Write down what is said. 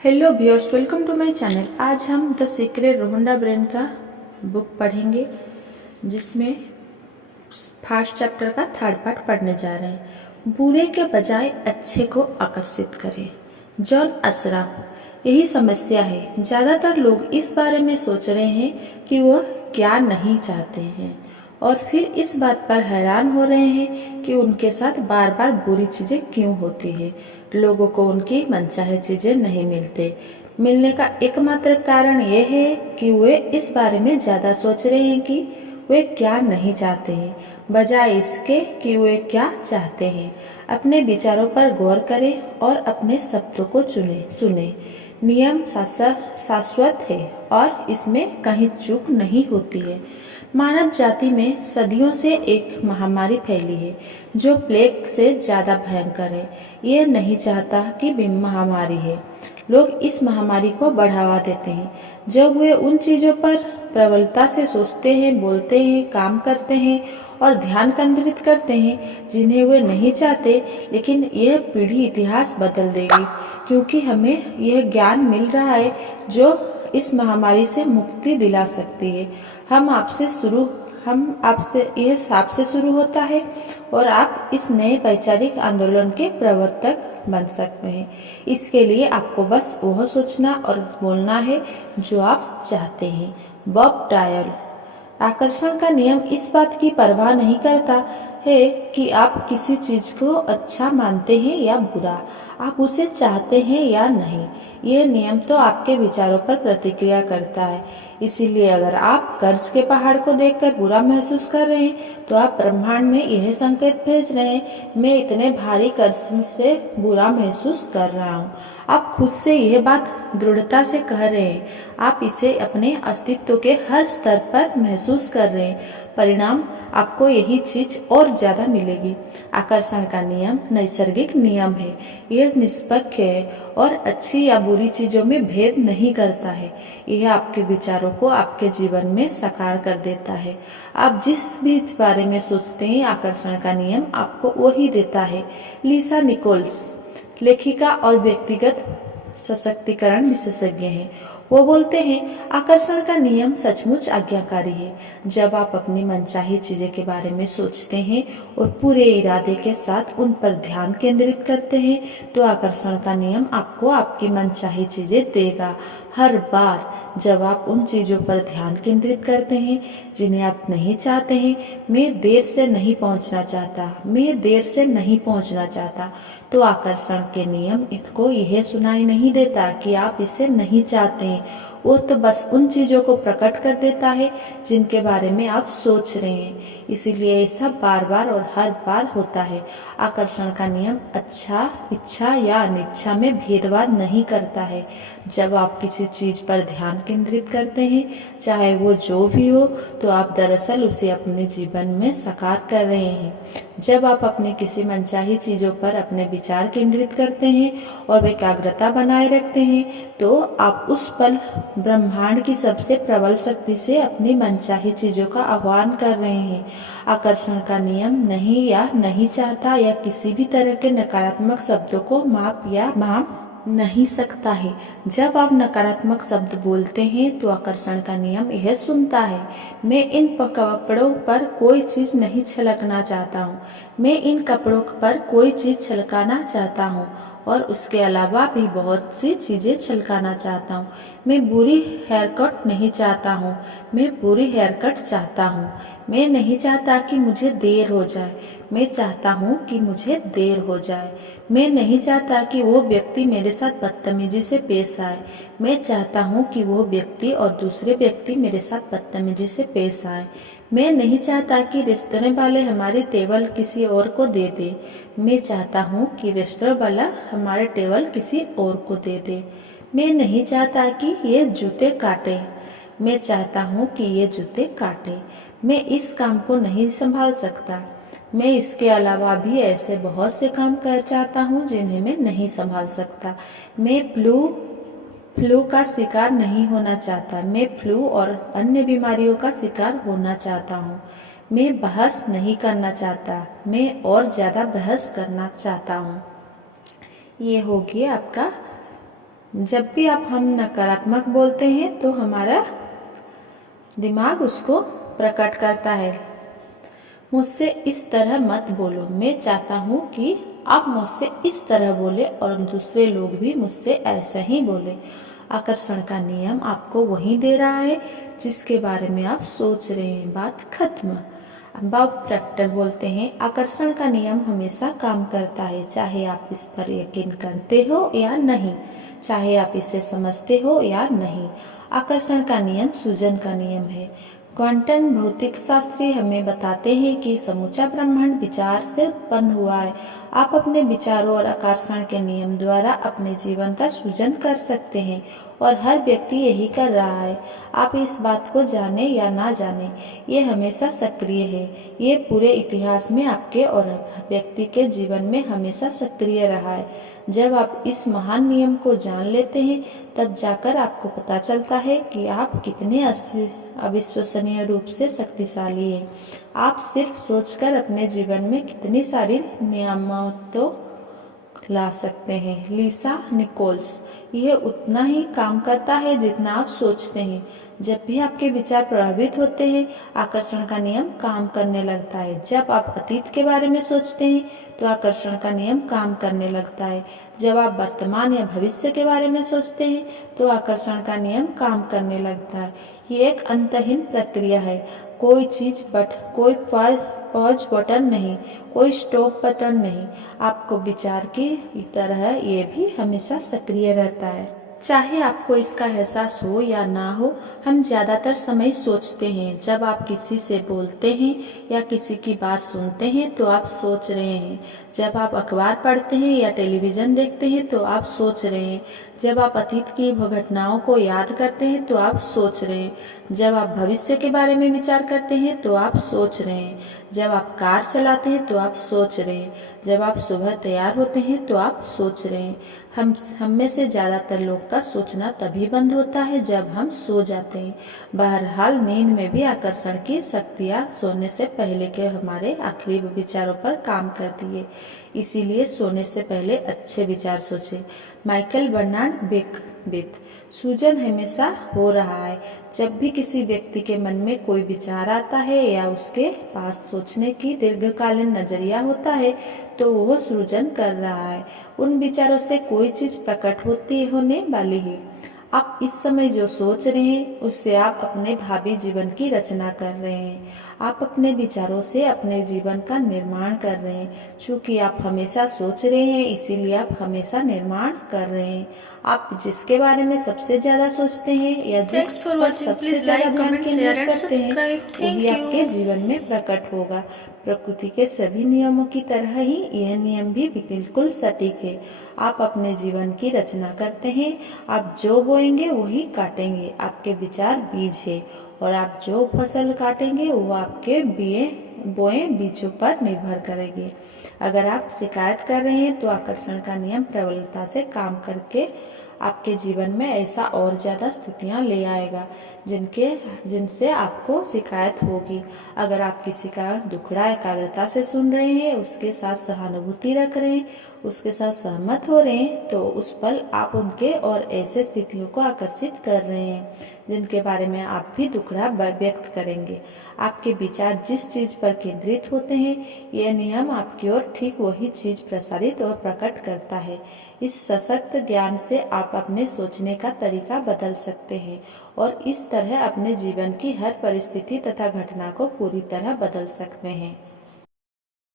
Hello viewers, welcome to my channel. आज हम the secret Rhonda Byrne का book पढ़ेंगे, जिसमें फर्स्ट चैप्टर का थर्ड पार्ट पढ़ने जा रहे हैं। बुरे के बजाय अच्छे को आकर्षित करें। जॉन अशरफ। यही समस्या है। ज़्यादातर लोग इस बारे में सोच रहे हैं कि वह क्या नहीं चाहते हैं, और फिर इस बात पर हैरान हो रहे हैं कि उनके साथ बार बार बुरी चीज़ें क्यों होती है। लोगों को उनकी मनचाहे चीज़ें नहीं मिलने का एकमात्र कारण यह है कि वे इस बारे में ज़्यादा सोच रहे हैं कि वे क्या नहीं चाहते हैं, बजाय इसके कि वे क्या चाहते हैं। अपने विचारों पर गौर करें और अपने शब्दों को सुने। नियम शाश्वत है और इसमें कहीं चूक नहीं होती है। मानव जाति में सदियों से एक महामारी फैली है जो प्लेग से ज्यादा भयंकर है। यह नहीं चाहता कि महामारी है। लोग इस महामारी को बढ़ावा देते हैं जब वे उन चीजों पर प्रबलता से सोचते हैं, बोलते हैं, काम करते हैं और ध्यान केंद्रित करते हैं जिन्हें वे नहीं चाहते। लेकिन यह पीढ़ी इतिहास बदल देगी, क्योंकि हमें यह ज्ञान मिल रहा है जो इस महामारी से मुक्ति दिला सकती है। यह आपसे शुरू होता है और आप इस नए वैचारिक आंदोलन के प्रवर्तक बन सकते हैं। इसके लिए आपको बस वह सोचना और बोलना है जो आप चाहते हैं। Bob dial. आकर्षण का नियम इस बात की परवाह नहीं करता है कि आप किसी चीज को अच्छा मानते हैं या बुरा, आप उसे चाहते हैं या नहीं। यह नियम तो आपके विचारों पर प्रतिक्रिया करता है। इसीलिए अगर आप कर्ज के पहाड़ को देखकर बुरा महसूस कर रहे हैं तो आप ब्रह्मांड में यह संकेत भेज रहे हैं, मैं इतने भारी कर्ज से बुरा महसूस कर रहा हूँ। आप खुद से यह बात दृढ़ता से कह रहे हैं। आप इसे अपने अस्तित्व के हर स्तर पर महसूस कर रहे हैं। परिणाम आपको यही चीज और ज्यादा मिलेगी। आकर्षण का नियम नैसर्गिक नियम है। यह निष्पक्ष है और अच्छी या बुरी चीजों में भेद नहीं करता है। यह आपके विचारों को आपके जीवन में साकार कर देता है। आप जिस भी बारे में सोचते हैं, आकर्षण का नियम आपको वही देता है। लिसा निकोल्स, लेखिका और व्यक्तिगत सशक्तिकरण विशेषज्ञ हैं। वो बोलते हैं, आकर्षण का नियम सचमुच आज्ञाकारी है। जब आप अपनी मनचाही चीजें के बारे में सोचते हैं और पूरे इरादे के साथ उन पर ध्यान केंद्रित करते हैं, तो आकर्षण का नियम आपको आपकी मनचाही चीजें देगा। हर बार जब आप उन चीजों पर ध्यान केंद्रित करते हैं जिन्हें आप नहीं चाहते हैं, मैं देर से नहीं पहुंचना चाहता, तो आकर्षण के नियम इसको यह सुनाई नहीं देता कि आप इसे नहीं चाहते हैं। वो तो बस उन चीजों को प्रकट कर देता है जिनके बारे में आप सोच रहे हैं। इसीलिए ये सब बार बार और हर बार होता है। आकर्षण का नियम इच्छा या अनिच्छा में भेदभाव नहीं करता है। जब आप किसी चीज पर ध्यान केंद्रित करते हैं, चाहे वो जो भी हो, तो आप दरअसल उसे अपने जीवन में साकार कर रहे हैं। जब आप अपने किसी मनचाही चीजों पर अपने विचार केंद्रित करते हैं और एकाग्रता बनाए रखते हैं, तो आप उस पल ब्रह्मांड की सबसे प्रबल शक्ति से अपनी मनचाही चीजों का आह्वान कर रहे हैं। आकर्षण का नियम नहीं चाहता या किसी भी तरह के नकारात्मक शब्दों को माप नहीं सकता है। जब आप नकारात्मक शब्द बोलते हैं तो आकर्षण का नियम यह सुनता है, मैं इन कपड़ों पर कोई चीज नहीं छलकना चाहता हूँ, मैं इन कपड़ों पर कोई चीज छलकाना चाहता हूँ और उसके अलावा भी बहुत सी चीजें छलकाना चाहता हूँ। मैं बुरी हेयरकट नहीं चाहता हूँ, मैं बुरी हेयरकट चाहता हूँ। मैं नहीं चाहता कि मुझे देर हो जाए, मैं चाहता हूँ कि मुझे देर हो जाए। मैं नहीं चाहता कि वो व्यक्ति मेरे साथ बदतमीजी से पेश आए, मैं चाहता हूँ कि वो व्यक्ति और दूसरे व्यक्ति मेरे साथ बदतमीजी से पेश आए। मैं नहीं चाहता कि रेस्तरां वाले हमारी टेबल किसी और को दे दे, मैं चाहता हूँ कि रेस्तरां वाला हमारे टेबल किसी और को दे दे। मैं नहीं चाहता कि ये जूते काटे, मैं चाहता हूँ कि ये जूते काटे। मैं इस काम को नहीं संभाल सकता, मैं इसके अलावा भी ऐसे बहुत से काम कर चाहता हूँ जिन्हें मैं नहीं संभाल सकता। मैं फ्लू का शिकार नहीं होना चाहता, मैं फ्लू और अन्य बीमारियों का शिकार होना चाहता हूँ। मैं बहस नहीं करना चाहता, मैं और ज्यादा बहस करना चाहता हूँ। ये हो गया आपका जब भी हम नकारात्मक बोलते हैं तो हमारा दिमाग उसको प्रकट करता है। मुझसे इस तरह मत बोलो, मैं चाहता हूँ कि आप मुझसे इस तरह बोले और दूसरे लोग भी मुझसे ऐसा ही बोले। आकर्षण का नियम आपको वही दे रहा है जिसके बारे में आप सोच रहे हैं। बात खत्म। बॉब प्रॉक्टर बोलते हैं, आकर्षण का नियम हमेशा काम करता है, चाहे आप इस पर यकीन करते हो या नहीं, चाहे आप इसे समझते हो या नहीं। आकर्षण का नियम सूजन का नियम है। क्वांटम भौतिक शास्त्री हमें बताते हैं कि समूचा ब्रह्मांड विचार से उत्पन्न हुआ है। आप अपने विचारों और आकर्षण के नियम द्वारा अपने जीवन का सृजन कर सकते हैं और हर व्यक्ति यही कर रहा है। आप इस बात को जाने या ना जाने, ये हमेशा सक्रिय है। ये पूरे इतिहास में आपके और व्यक्ति के जीवन में हमेशा सक्रिय रहा है। जब आप इस महान नियम को जान लेते हैं तब जाकर आपको पता चलता है कि आप कितने अविश्वसनीय रूप से शक्तिशाली हैं। आप सिर्फ सोचकर अपने जीवन में कितनी सारी नियामतों ला सकते हैं। लिसा निकोल्स, यह उतना ही काम करता है जितना आप सोचते हैं। जब भी आपके विचार प्रभावित होते हैं, आकर्षण का नियम काम करने लगता है। जब आप अतीत के बारे में सोचते हैं तो आकर्षण का नियम काम करने लगता है। जब आप वर्तमान या भविष्य के बारे में सोचते हैं तो आकर्षण का नियम काम करने लगता है। ये एक अंतहीन प्रक्रिया है। कोई कोई पॉज बटन नहीं, कोई स्टॉप बटन नहीं। आपको विचार की तरह ये भी हमेशा सक्रिय रहता है। चाहे आपको इसका एहसास हो या ना हो, हम ज़्यादातर समय सोचते हैं। जब आप किसी से बोलते हैं या किसी की बात सुनते हैं तो आप सोच रहे हैं। जब आप अखबार पढ़ते हैं या टेलीविज़न देखते हैं तो आप सोच रहे हैं। जब आप अतीत की घटनाओं को याद करते हैं तो आप सोच रहे हैं। जब आप भविष्य के बारे में विचार करते हैं तो आप सोच रहे हैं। जब आप कार चलाते हैं तो आप सोच रहे हैं। जब आप सुबह तैयार होते हैं तो आप सोच रहे हैं। हम में से ज़्यादातर लोग का सोचना तभी बंद होता है जब हम सो जाते हैं। बहरहाल नींद में भी आकर्षण की शक्तियाँ सोने से पहले के हमारे आखिरी विचारों पर काम करती है। इसीलिए सोने से पहले अच्छे विचार सोचें। माइकल बर्नार्ड बेकविथ, सूजन हमेशा हो रहा है। जब भी किसी व्यक्ति के मन में कोई विचार आता है या उसके पास सोचने की दीर्घकालीन नजरिया होता है तो वह सृजन कर रहा है। उन विचारों से कोई चीज प्रकट होने वाली है। आप इस समय जो सोच रहे हैं उससे आप अपने भावी जीवन की रचना कर रहे हैं। आप अपने विचारों से अपने जीवन का निर्माण कर रहे हैं। चूंकि आप हमेशा सोच रहे हैं इसीलिए आप हमेशा निर्माण कर रहे हैं। आप जिसके बारे में सबसे ज्यादा सोचते हैं या जिस पर सबसे ज्यादा ध्यान केंद्रित करते हैं वही आपके जीवन में प्रकट होगा। प्रकृति के सभी नियमों की तरह ही यह नियम भी बिल्कुल सटीक है। आप अपने जीवन की रचना करते हैं। आप जो बोएंगे वही काटेंगे। आपके विचार बीज है और आप जो फसल काटेंगे वो आपके बोए बीजों पर निर्भर करेंगे। अगर आप शिकायत कर रहे हैं तो आकर्षण का नियम प्रबलता से काम करके आपके जीवन में ऐसा और ज़्यादा स्थितियां ले आएगा जिनसे आपको शिकायत होगी। अगर आप किसी का दुखड़ा एकाग्रता से सुन रहे हैं, उसके साथ सहानुभूति रख रहे हैं, उसके साथ सहमत हो रहे हैं तो उस पल आप उनके और ऐसे स्थितियों को आकर्षित कर रहे हैं जिनके बारे में आप भी दुखड़ा व्यक्त करेंगे। आपके विचार जिस चीज पर केंद्रित होते हैं यह नियम आपकी ओर ठीक वही चीज प्रसारित और प्रकट करता है। इस सशक्त ज्ञान से आप अपने सोचने का तरीका बदल सकते हैं और इस तरह अपने जीवन की हर परिस्थिति तथा घटना को पूरी तरह बदल सकते हैं।